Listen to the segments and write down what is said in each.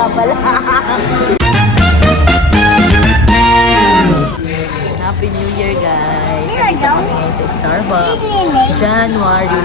nga pala. Happy New Year, guys. Nandito kami ngayon sa Starbucks. January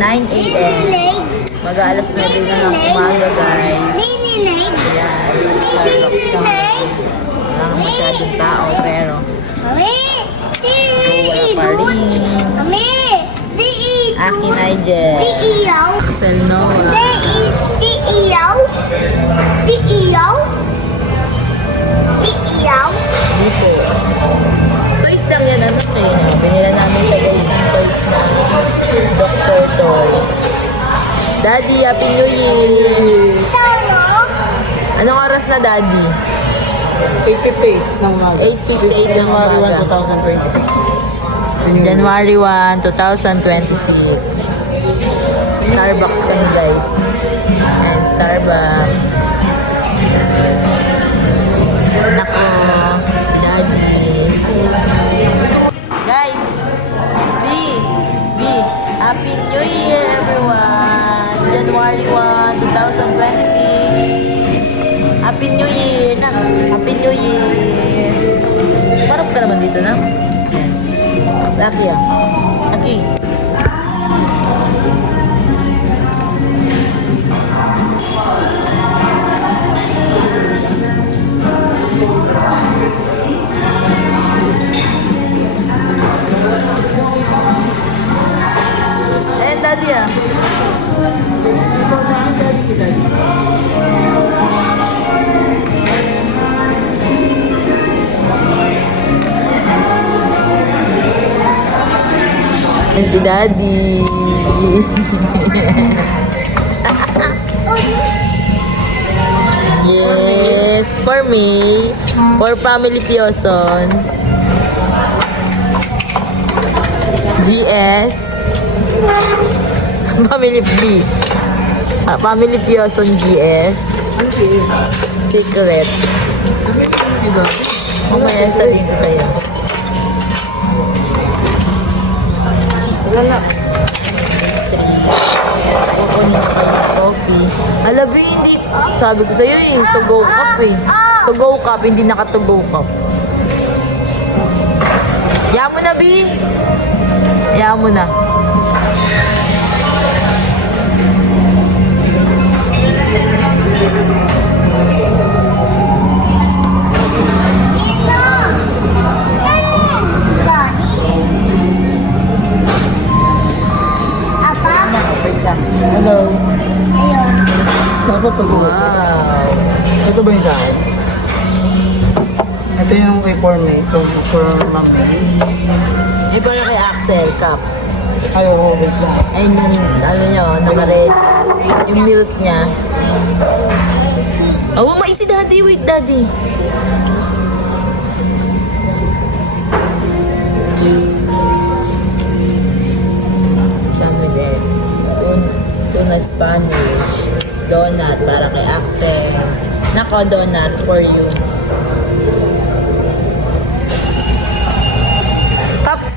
1, 9 a.m. Mag-aalas 9 na ng umaga, guys. Ayan, sa Starbucks kami. Wala nang masyadong tao, pero wala pa rin. Aki Nigel. Sel Noah. Dito. Toys lang yan, ano eh. Binila namin sa guys ng toys na Dr. Toys. Daddy, Happy New Year! Anong oras na, Daddy? 8:58 ng umaga. 8:58 ng January umaga. 1, 2026. January 1, 2026. Starbucks kami, guys. And Starbucks. Nako, si Daddy. Guys, B, Happy New Year, everyone. January 1, 2026. Happy New Year, na. Happy New Year. Marap ka naman dito, na. Aki, ah. Aki. Daddy, ah. Si Daddy. Yes, for me, for Family Pioson. GS. Family B. Family Pioson GS. Secret. Mamaya sabihin ko sa'yo. Wala. Kukunin niya kayo ng coffee. Alabi, hindi. Sabi ko sa'yo eh, to go cup eh. To go cup, hindi naka to go cup. Hayaan mo na, B. Hayaan mo na. Hello. Dapat pag-uwi. Wow. Ito ba yung sa akin? Ito yung kay Forme. For Mami. Di ba kay Axel, cups? Ay, oo. Wait lang. Ayun yung, ano nyo, naka-red. Yung milk niya. Oh, maisi Daddy. Wait, Daddy. Spam with it. Tuna Spanish. Donut para kay Axel. Nako, donut for you. Cups.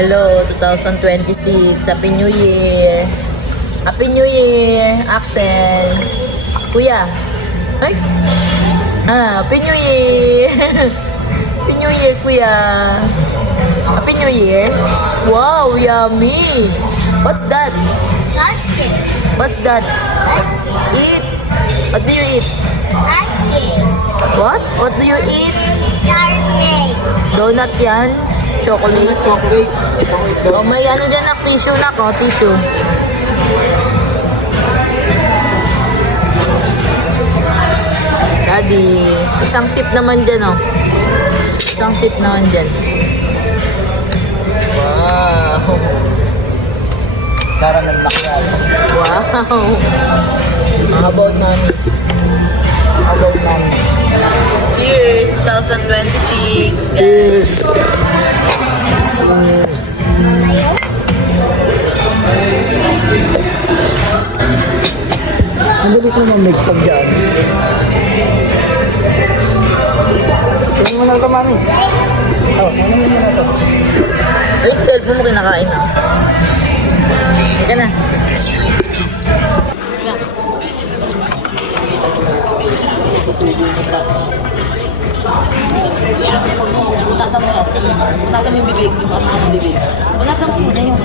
Hello, 2026. Happy New Year. Happy New Year, Axel. Kuya. Ay. Happy New Year. Happy New Year, Kuya. Happy New Year. Wow, yummy. What's that? What's that? Eat. What do you eat? What? What do you eat? Donut yan. Chocolate. Chocolate. Oh, may ano dyan na tissue na ko. Tissue. Daddy. Isang sip naman dyan, oh. Isang sip naman dyan. Wow. Caramel macchiato. Wow. How about mommy? How about mommy? Cheers! 2026, guys. Cheers. Cheers. Ang galit mo make pag dyan. Ano mo na ito, mami? Oh, ano mo na ito? Ay, cellphone mo kinakain na. Ika na. Putasan mo yan. Putasan mo yung bibig. Yung ano yung bibig. Putasan mo muna yun.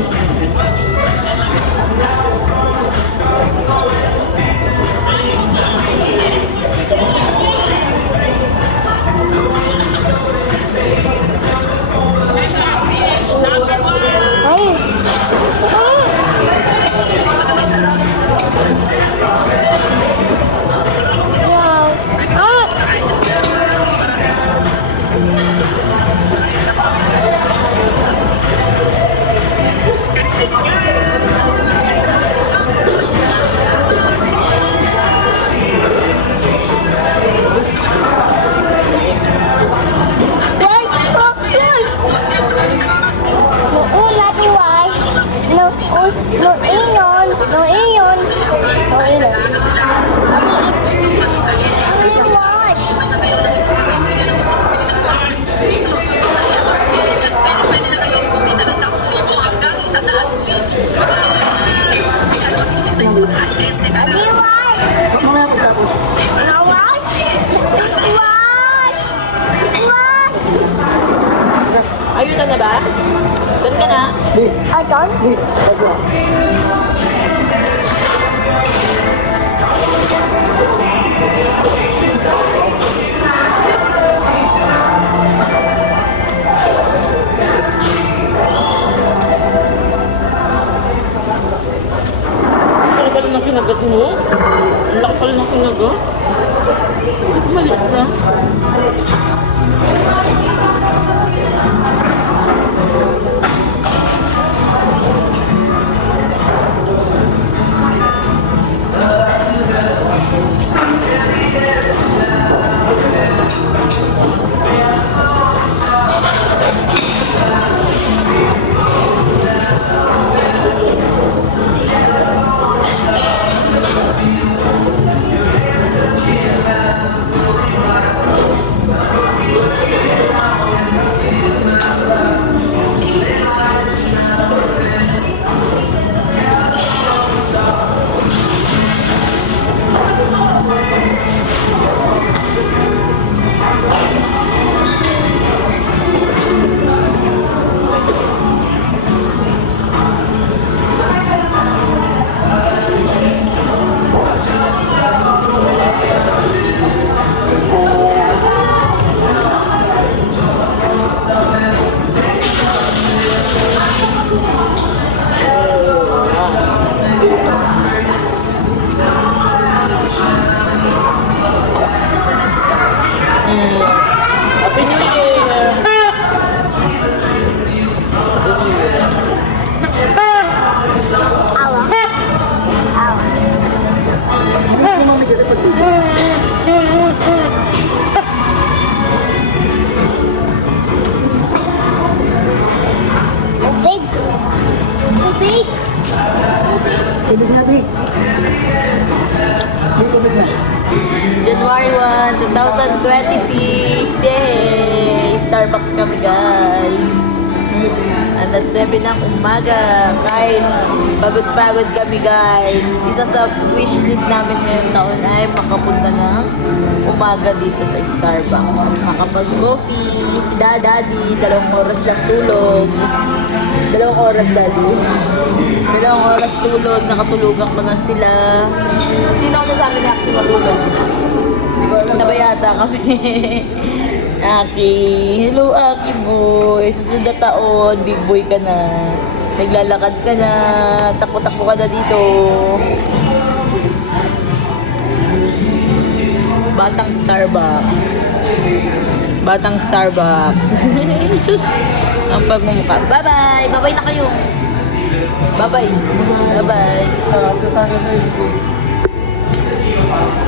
No inon. No inon. No inon. Wash. Adi wash. Mamaya pagtapos. No wash. Wash. Wash. Ayun na ba? Doon ka na? Di. Aton? Di. Pagwa. Ang pala ng kinagat mo? Ang laki pala ng kinagat? Maliit na. Happy New Year! Hindi mo mami kasi pag dito. Big. Big. Tubig na, Di. Di, tubig na. January 1, 2026! Yay! Starbucks kami, guys! Alas 9 ng umaga. Kahit pagod-pagod kami guys. Isa sa wishlist namin ngayong taon ay makapunta ng umaga dito sa Starbucks. At makapag-coffee. Si Daddy, 2 oras lang tulog. 2 oras, Daddy. 2 oras tulog. Nakatulugan ko na sila. Sino ako sa amin na kasi matulog? Sabay yata kami. Aki, hello Aki boy. Susunod na taon, big boy ka na. Naglalakad ka na. Takbo-takbo ka na dito. Batang Starbucks. Batang Starbucks. Sus, ang pagmumukha. Bye-bye! Bye-bye na kayo! Bye-bye! Bye-bye! 2026.